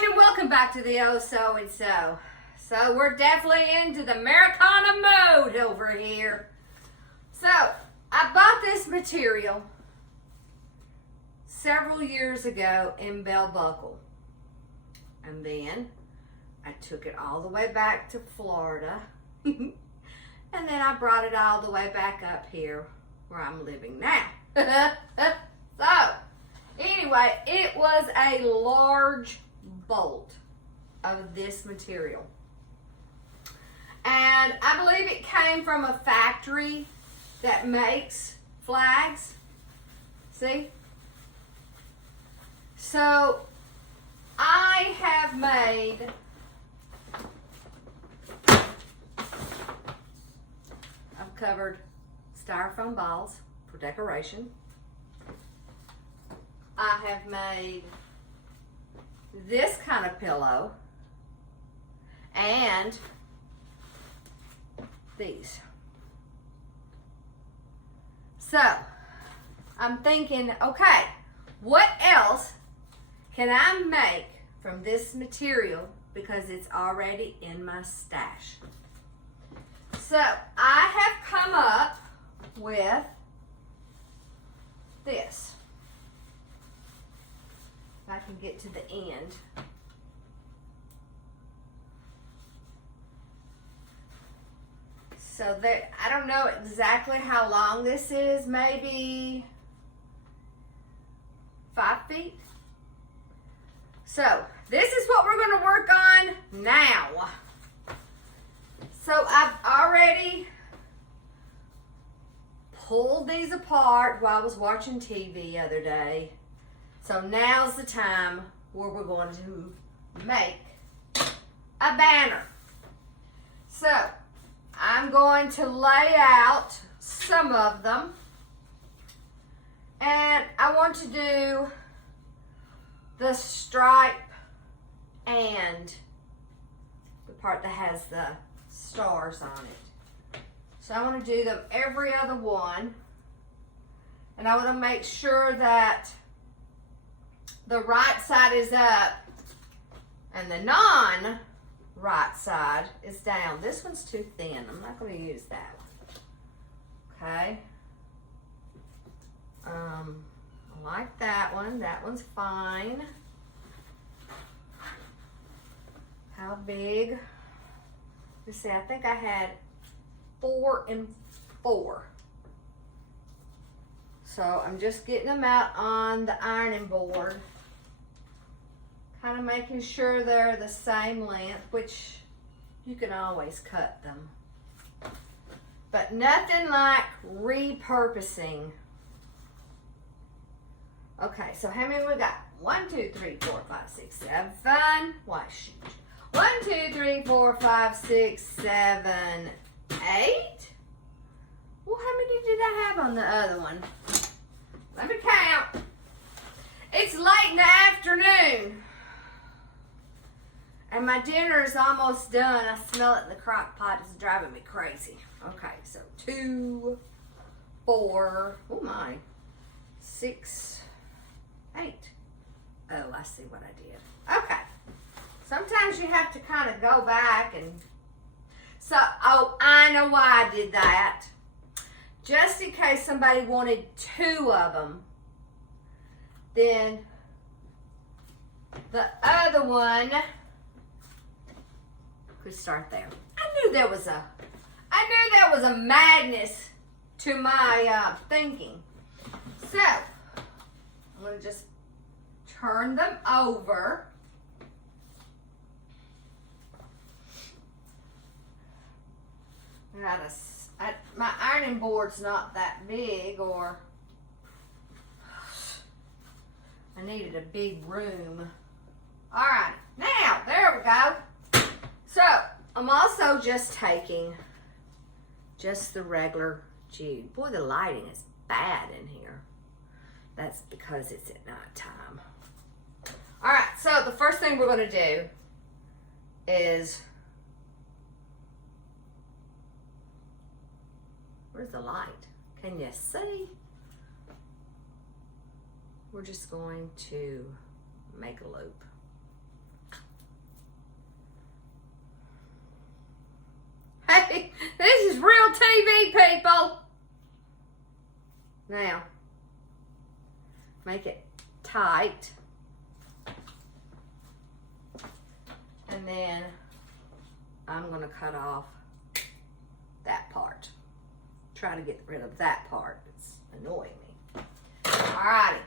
everyone, and welcome back to the Oh So and So. So we're definitely into the Americana mode over here. So I bought this material several years ago in Bell Buckle, and then I took it all the way back to Florida, and then I brought it all the way back up here where I'm living now. So anyway, it was a large bolt of this material. And I believe it came from a factory that makes flags. See? So I have made I've covered styrofoam balls for decoration. I have made this kind of pillow and these. So I'm thinking, okay, what else can I make from this material because it's already in my stash? So I have come up with this. If I can get to the end. So that, I don't know exactly how long this is, maybe 5 feet. So this is what we're going to work on now. So I've already pulled these apart while I was watching TV the other day. So now's the time where we're going to make a banner. So I'm going to lay out some of them. And I want to do the stripe and the part that has the stars on it. So I want to do them every other one. And I want to make sure that the right side is up and the non-right side is down. This one's too thin. I'm not going to use that one. Okay. I like that one. That one's fine. How big? Let's see, I think I had 4 and 4. So I'm just getting them out on the ironing board. Kind of making sure they're the same length, which you can always cut them. But nothing like repurposing. Okay, so how many we got? 1, 2, 3, 4, 5, 6, 7. Why shoot? 1, 2, 3, 4, 5, 6, 7, 8. Well, how many did I have on the other one? Let me count. It's late in the afternoon. And my dinner is almost done. I smell it in the crock pot. It's driving me crazy. Okay, so 2, 4, oh my, 6, 8. Oh, I see what I did. Okay. Sometimes you have to kind of go back and... So, oh, I know why I did that. Just in case somebody wanted 2 of them, then the other one could start there. I knew there was a madness to my thinking. So I'm going to just turn them over. My ironing board's not that big, or I needed a big room. All right, now there we go. So I'm also just taking just the regular jute. Boy, the lighting is bad in here. That's because it's at night time. All right, so the first thing we're going to do is, where's the light? Can you see? We're just going to make a loop. on TV, people. Now, make it tight. And then I'm going to cut off that part. Try to get rid of that part. It's annoying me. Alrighty.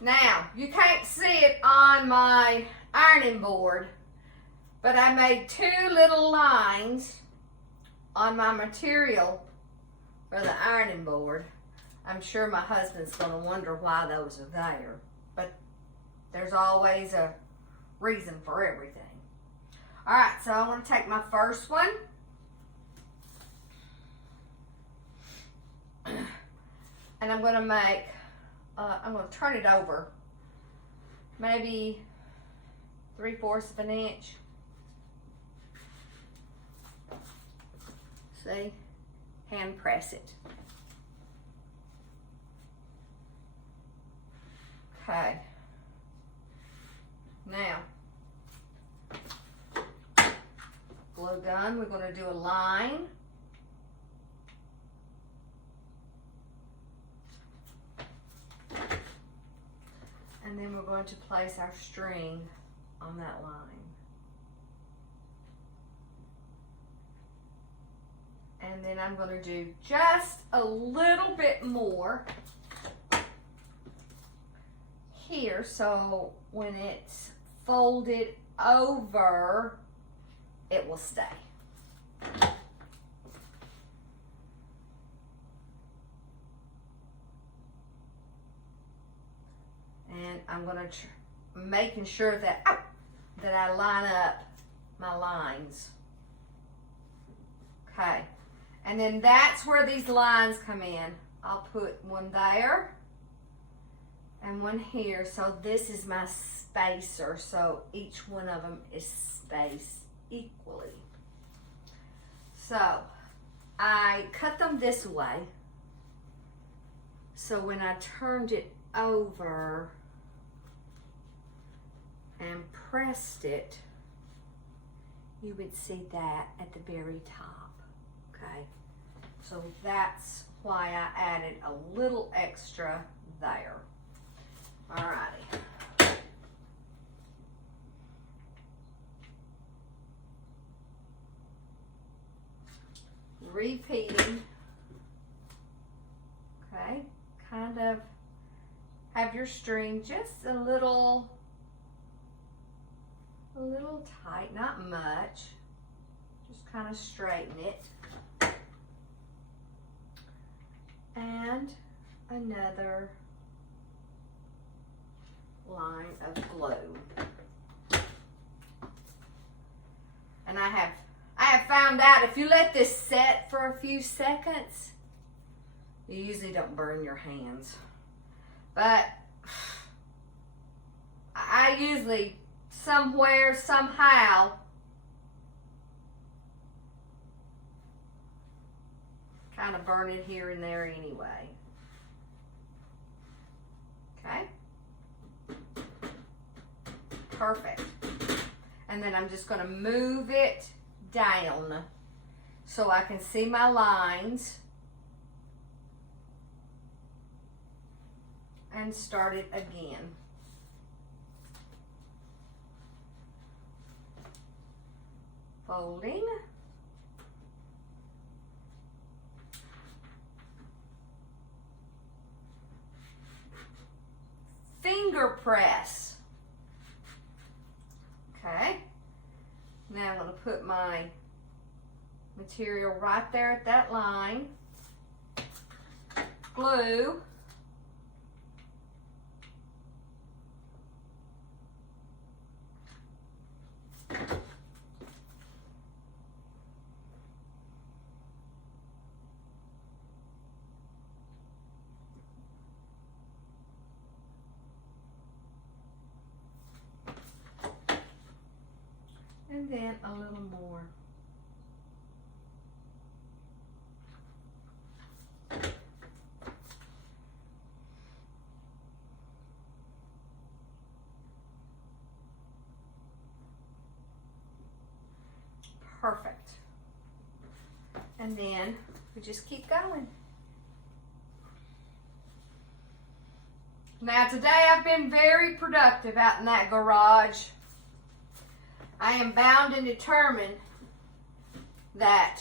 Now, you can't see it on my ironing board, but I made 2 little lines on my material for the ironing board. I'm sure my husband's going to wonder why those are there, but there's always a reason for everything. All right, so I'm going to take my first one. And I'm going to make, I'm going to turn it over maybe 3/4 of an inch. See? Hand press it. Okay. Now, glue gun, we're going to do a line. And then we're going to place our string on that line. And then I'm going to do just a little bit more here, so when it's folded over, it will stay. And I'm going to making sure that that I line up my lines. Okay, and then that's where these lines come in. I'll put one there and one here. So this is my spacer, so each one of them is spaced equally. So I cut them this way, so when I turned it over and pressed it, you would see that at the very top. Okay, so that's why I added a little extra there. Alrighty. Repeating. Okay, kind of have your string just a little tight, not much. Just kind of straighten it. And another line of glue. And I have found out if you let this set for a few seconds, you usually don't burn your hands. But I usually somewhere, somehow, kind of burn it here and there anyway. Okay? Perfect. And then I'm just going to move it down so I can see my lines and start it again. Folding. Finger press. Okay. Now I'm going to put my material right there at that line. Glue. And then a little more. Perfect. And then we just keep going. Now today I've been very productive out in that garage. I am bound and determined that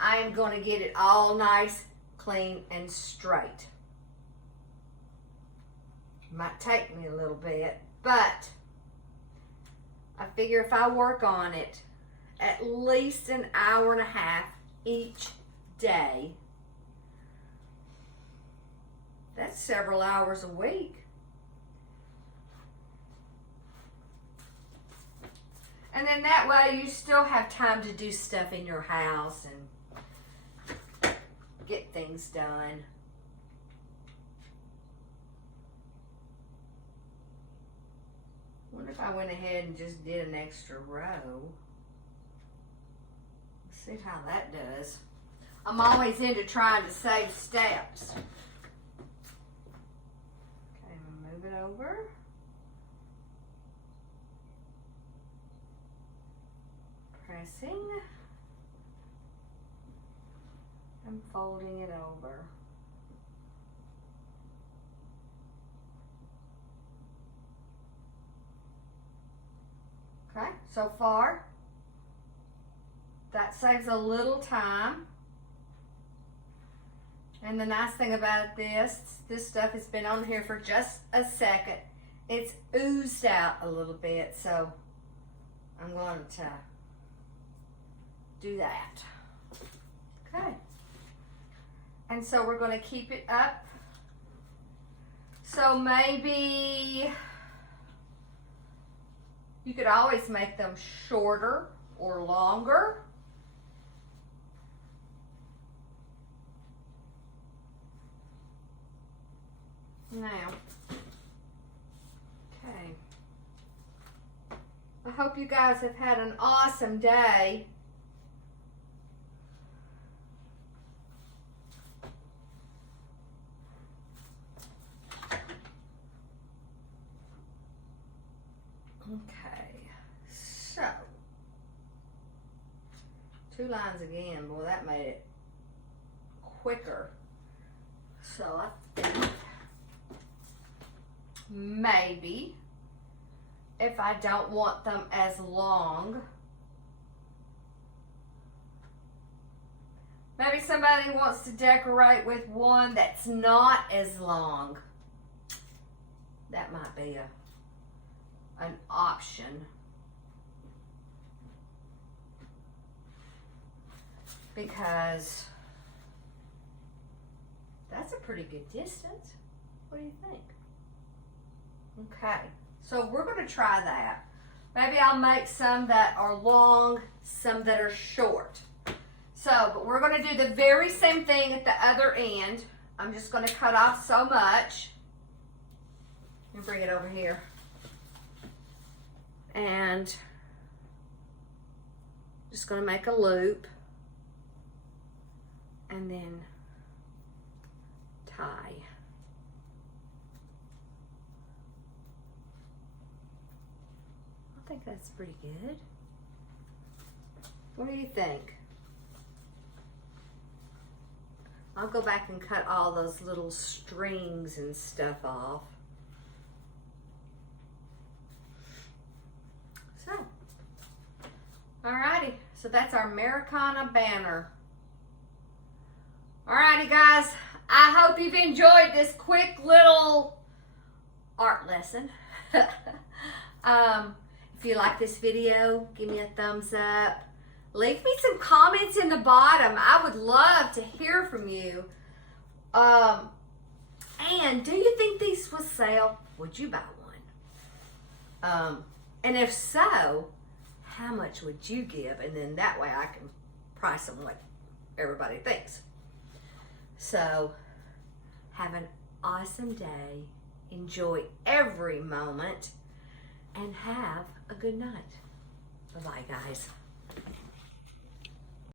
I am going to get it all nice, clean, and straight. It might take me a little bit, but I figure if I work on it at least an hour and a half each day, that's several hours a week. And then that way you still have time to do stuff in your house and get things done. I wonder if I went ahead and just did an extra row. Let's see how that does. I'm always into trying to save steps. Okay, move it over. Pressing and folding it over. Okay, so far that saves a little time. And the nice thing about this stuff has been on here for just a second. It's oozed out a little bit, so I'm going to do that. Okay. And so we're going to keep it up. So maybe you could always make them shorter or longer. Now, okay. I hope you guys have had an awesome day. Okay, so 2 lines again. Boy, that made it quicker. So I think maybe if I don't want them as long, maybe somebody wants to decorate with one that's not as long. That might be an option. Because that's a pretty good distance. What do you think? Okay, so we're going to try that. Maybe I'll make some that are long, some that are short. So, but we're going to do the very same thing at the other end. I'm just going to cut off so much. Let me bring it over here. And just going to make a loop. And then tie. I think that's pretty good. What do you think? I'll go back and cut all those little strings and stuff off. So, alrighty, so that's our Americana Banner. Alrighty guys, I hope you've enjoyed this quick little art lesson. If you like this video, give me a thumbs up. Leave me some comments in the bottom. I would love to hear from you. And do you think these will sell? Would you buy one? And if so, how much would you give? And then that way I can price them what everybody thinks. So, have an awesome day. Enjoy every moment. And have a good night. Bye-bye, guys.